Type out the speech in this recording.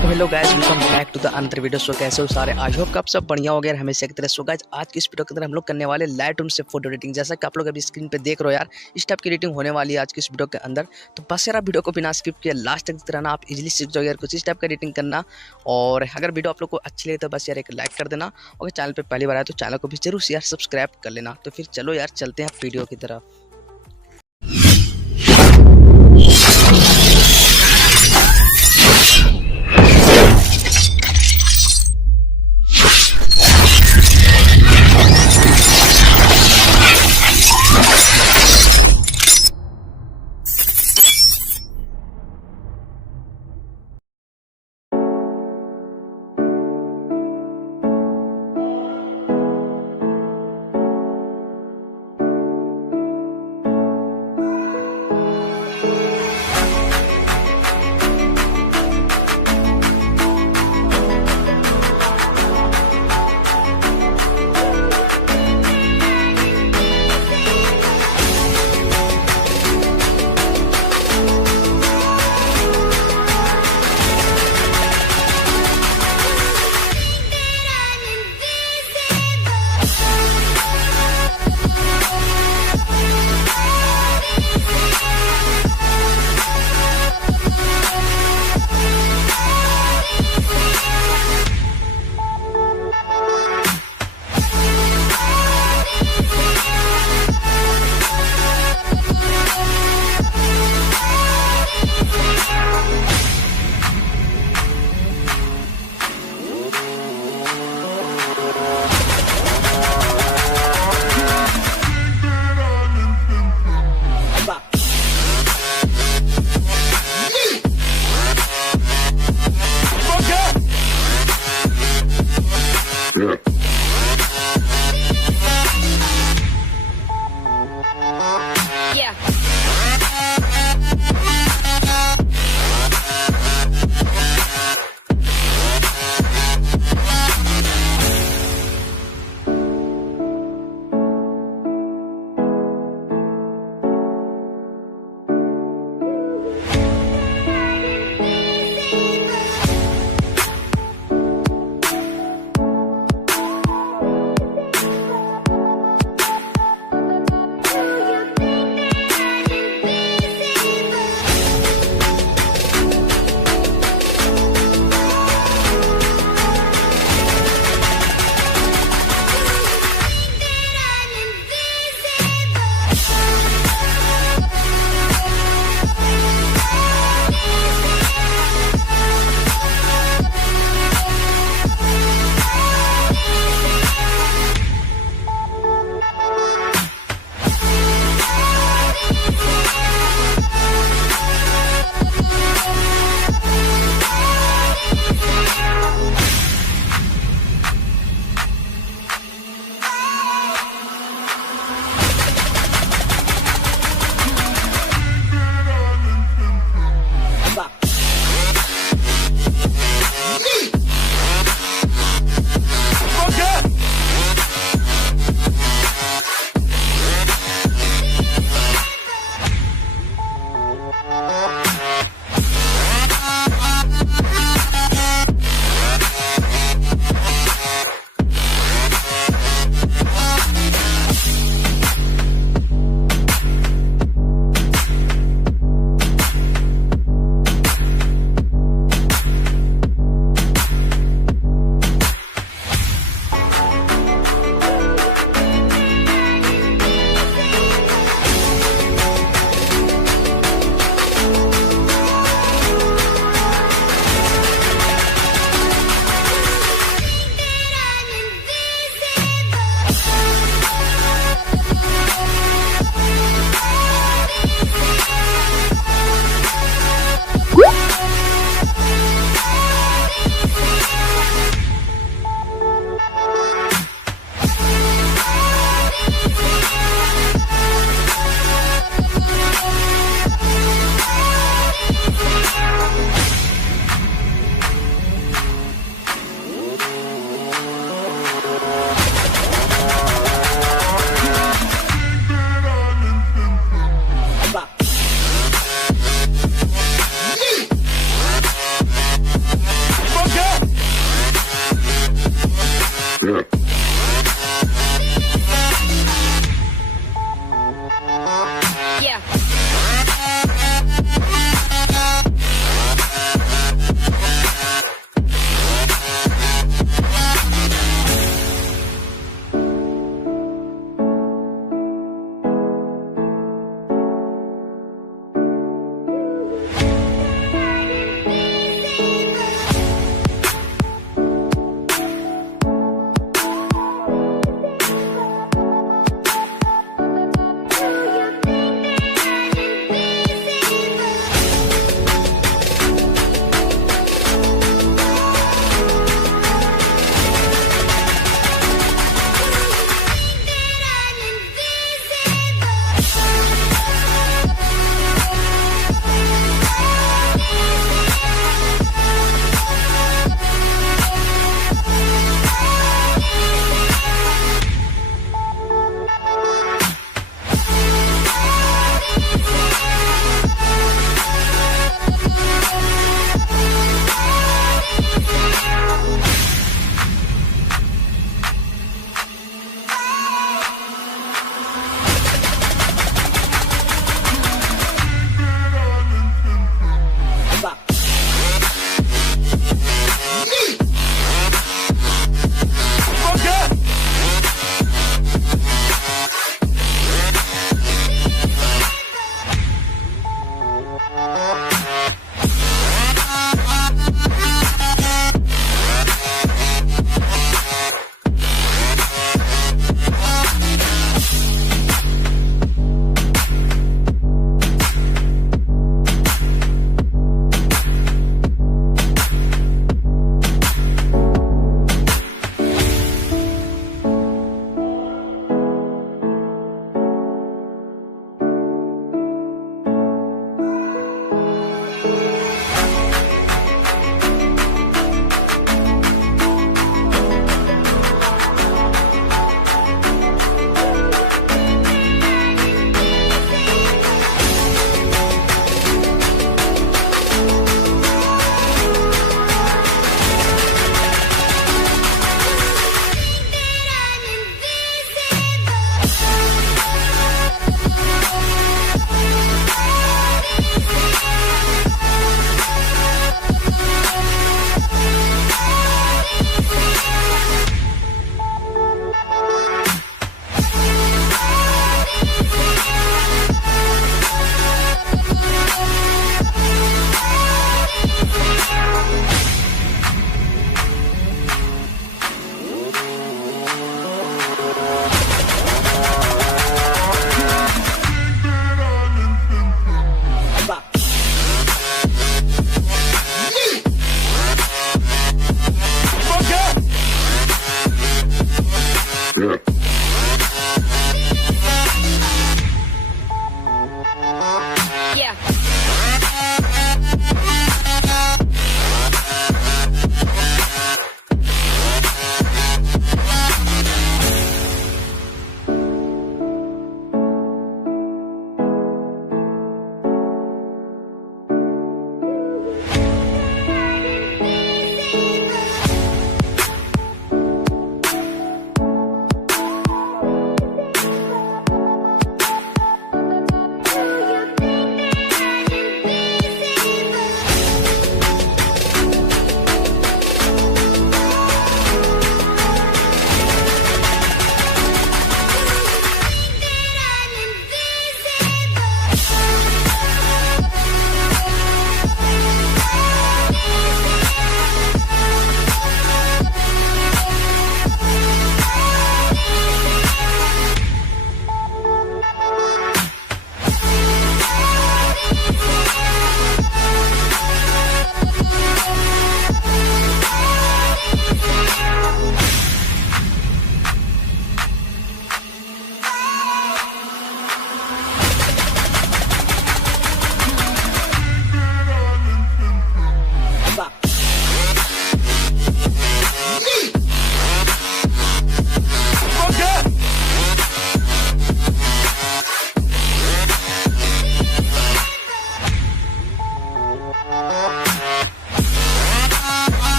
Hello guys, welcome back to the another video. सो कैसे हो सारे? आई होप आप सब बढ़िया हो गए हमेशा की तरह। सो गाइस, आज की इस वीडियो के अंदर हम लोग करने वाले लाइट रूम से फोटो एडिटिंग। जैसा कि आप लोग अभी स्क्रीन पे देख रहे हो यार, इस टाइप की एडिटिंग होने वाली है आज की इस वीडियो के अंदर। तो बस यार, आप वीडियो को बिना स्किप किए लास्ट तक देखते रहना, आप इजीली सीख जाओगे यार कुछ इस टाइप का एडिटिंग करना। और अगर वीडियो आप लोग को अच्छी लगे तो बस यार एक लाइक कर देना, और चैनल पर पहली बार आए तो चैनल को भी जरूर यार सब्सक्राइब कर लेना। तो फिर चलो यार, चलते हैं वीडियो की तरफ।